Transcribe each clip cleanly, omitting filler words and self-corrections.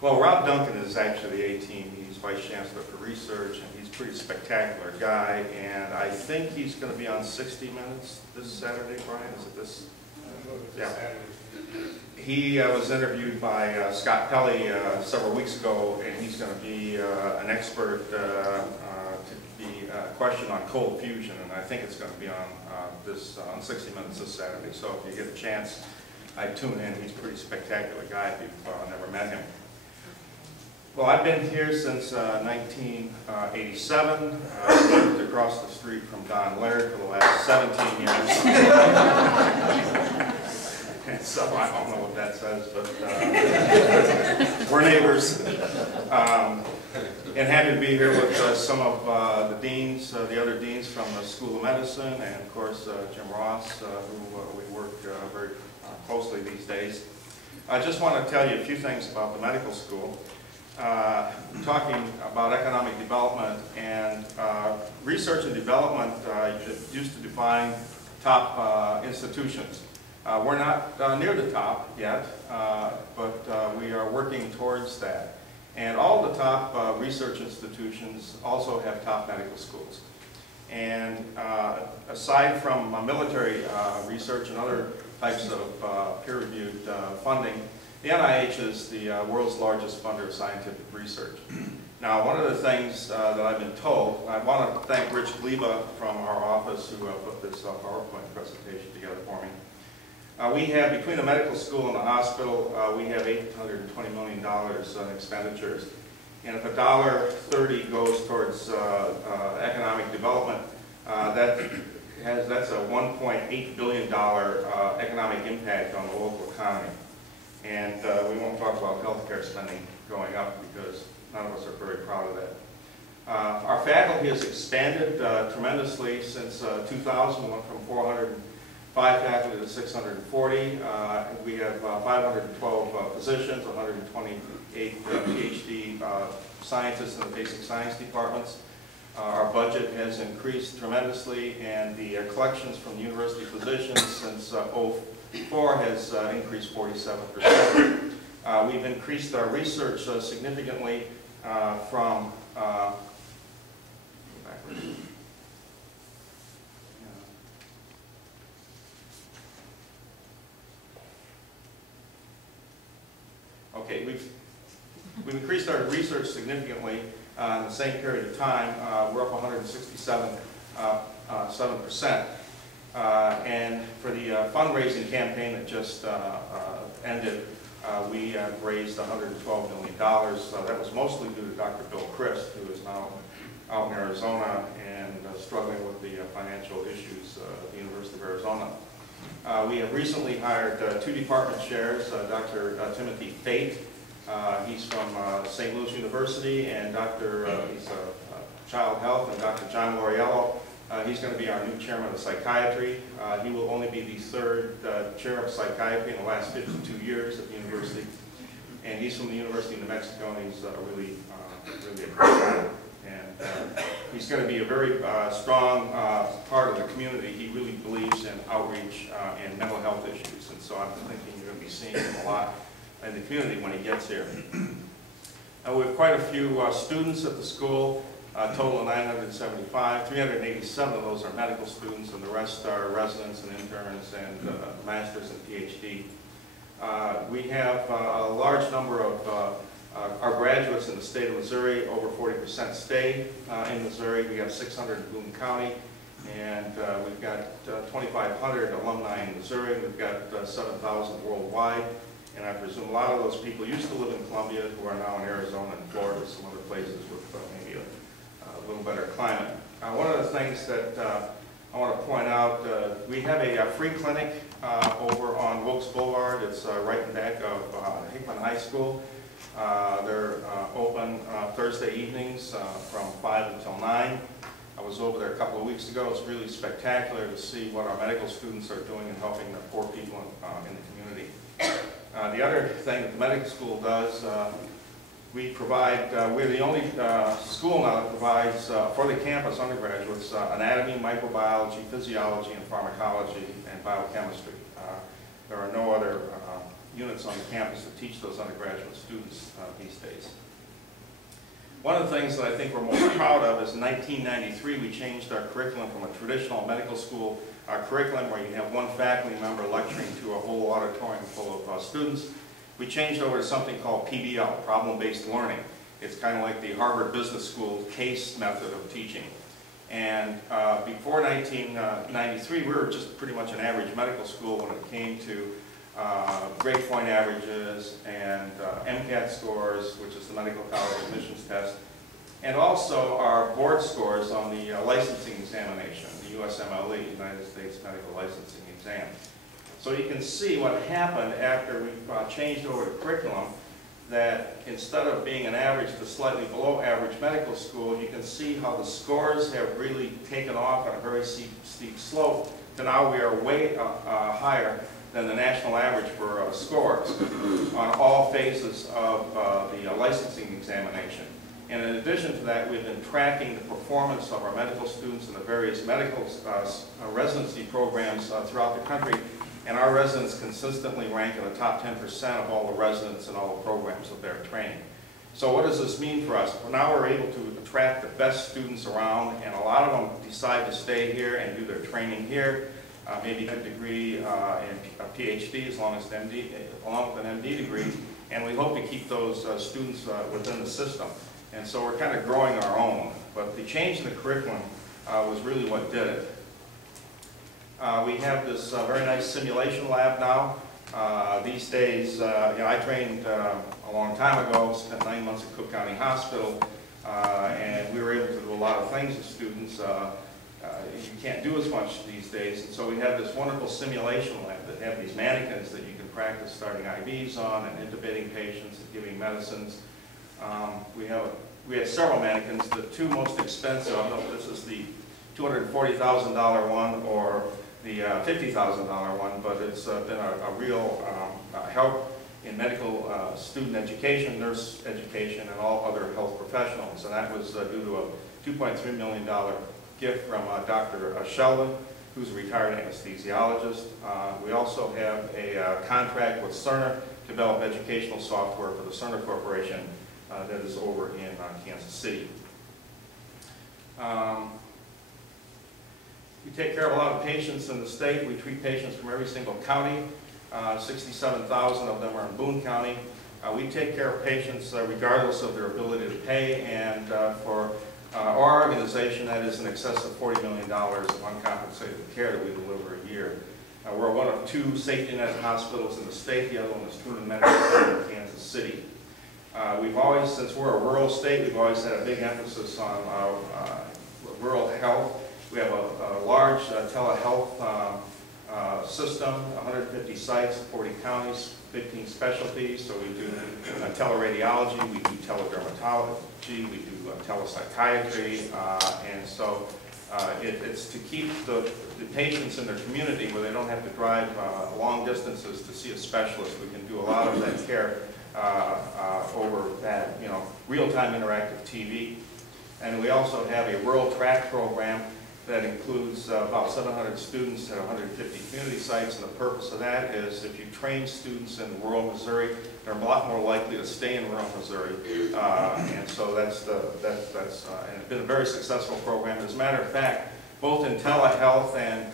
Well, Rob Duncan is actually the A-team. He's Vice Chancellor for Research, and he's a pretty spectacular guy. And I think he's going to be on 60 Minutes this Saturday, Brian. Is it this? Yeah. He was interviewed by Scott Pelley several weeks ago, and he's going to be an expert to be questioned on cold fusion, and I think it's going to be on on 60 Minutes this Saturday. So if you get a chance, I'd tune in. He's a pretty spectacular guy if you've never met him. Well, I've been here since 1987. I lived across the street from Don Laird for the last 17 years. And so I don't know what that says, but we're neighbors. And happy to be here with some of the deans, the other deans from the School of Medicine, and of course Jim Ross, who we work very closely these days. I just want to tell you a few things about the medical school. Talking about economic development and research and development used to define top institutions. We're not near the top yet, but we are working towards that. And all the top research institutions also have top medical schools. And aside from military research and other types of peer-reviewed funding, the NIH is the world's largest funder of scientific research. Now, one of the things that I've been told, I want to thank Rich Gleba from our office who put this PowerPoint presentation together for me. We have, between the medical school and the hospital, we have $820 million in expenditures. And if $1.30 goes towards economic development, that's a $1.8 billion economic impact on the local economy. And we won't talk about healthcare spending going up because none of us are very proud of that. Our faculty has expanded tremendously since 2000. We went from 405 faculty to 640. We have 512 positions, 128 PhD scientists in the basic science departments. Our budget has increased tremendously, and the collections from the university physicians since 2004 has increased 47%. We've increased our research significantly from okay, we've increased our research significantly in the same period of time. We're up 167%. And for the fundraising campaign that just ended, we have raised $112 million. That was mostly due to Dr. Bill Christ, who is now out in Arizona and struggling with the financial issues at the University of Arizona. We have recently hired 2 department chairs, Dr. Timothy Fate. He's from St. Louis University, and he's Child Health, and Dr. John Loriello. He's going to be our new chairman of psychiatry. He will only be the 3rd chair of psychiatry in the last 52 years at the university. And he's from the University of New Mexico, and he's really a great guy. And he's going to be a very strong part of the community. He really believes in outreach and mental health issues. And so I'm thinking you're going to be seeing him a lot in the community when he gets here. We have quite a few students at the school. A total of 975. 387 of those are medical students, and the rest are residents and interns and masters and PhD. We have a large number of our graduates in the state of Missouri. Over 40% stay in Missouri. We have 600 in Boone County, and we've got 2,500 alumni in Missouri. We've got 7,000 worldwide, and I presume a lot of those people used to live in Columbia who are now in Arizona and Florida, some other places with maybe a little better climate. One of the things that I want to point out, we have a free clinic over on Wilkes Boulevard. It's right in back of Hickman High School. They're open Thursday evenings from 5 until 9. I was over there a couple of weeks ago. It's really spectacular to see what our medical students are doing in helping the poor people in the community. The other thing that the medical school does, we provide, we're the only school now that provides for the campus undergraduates anatomy, microbiology, physiology, and pharmacology, and biochemistry. There are no other units on the campus to teach those undergraduate students these days. One of the things that I think we're most proud of is in 1993 we changed our curriculum from a traditional medical school curriculum where you have one faculty member lecturing to a whole auditorium full of students. We changed over to something called PBL, problem-based learning. It's kind of like the Harvard Business School case method of teaching. And before 1993, we were just pretty much an average medical school when it came to grade point averages and MCAT scores, which is the Medical College Admissions Test, and also our board scores on the licensing examination, the USMLE, United States Medical Licensing Exam. So you can see what happened after we changed over to curriculum, that instead of being an average to slightly below average medical school, you can see how the scores have really taken off on a very steep slope to now we are way higher than the national average for scores on all phases of the licensing examination. And in addition to that, we've been tracking the performance of our medical students in the various medical residency programs throughout the country. And our residents consistently rank in the top 10% of all the residents in all the programs of their training. So what does this mean for us? Well, now we're able to attract the best students around, and a lot of them decide to stay here and do their training here, maybe get a degree in a PhD along with an MD degree, and we hope to keep those students within the system. And so we're kind of growing our own. But the change in the curriculum was really what did it. We have this very nice simulation lab now. These days, you know, I trained a long time ago, spent 9 months at Cook County Hospital, and we were able to do a lot of things with students. You can't do as much these days, and so we have this wonderful simulation lab that have these mannequins that you can practice starting IVs on and intubating patients and giving medicines. We have several mannequins. The two most expensive, I don't know if this is the $240,000 one or the $50,000 one, but it's been a real help in medical student education, nurse education, and all other health professionals. And that was due to a $2.3 million gift from Dr. Sheldon, who's a retired anesthesiologist. We also have a contract with Cerner to develop educational software for the Cerner Corporation that is over in Kansas City. We take care of a lot of patients in the state. We treat patients from every single county. 67,000 of them are in Boone County. We take care of patients regardless of their ability to pay, and for our organization, that is in excess of $40 million of uncompensated care that we deliver a year. We're one of two safety net hospitals in the state. The other one is Truman Medical Center in Kansas City. We've always, since we're a rural state, we've always had a big emphasis on rural health. We have a large telehealth system, 150 sites, 40 counties, 15 specialties. So we do teleradiology, we do teledermatology, we do telepsychiatry, and so it's to keep the patients in their community where they don't have to drive long distances to see a specialist. We can do a lot of that care over that, you know, real-time interactive TV. And we also have a rural track program that includes about 700 students at 150 community sites, and the purpose of that is if you train students in rural Missouri, they're a lot more likely to stay in rural Missouri, and so and it's been a very successful program. As a matter of fact, both in telehealth and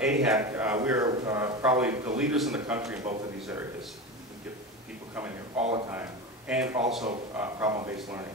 AHAC, we're probably the leaders in the country in both of these areas. We get people coming here all the time, and also problem-based learning.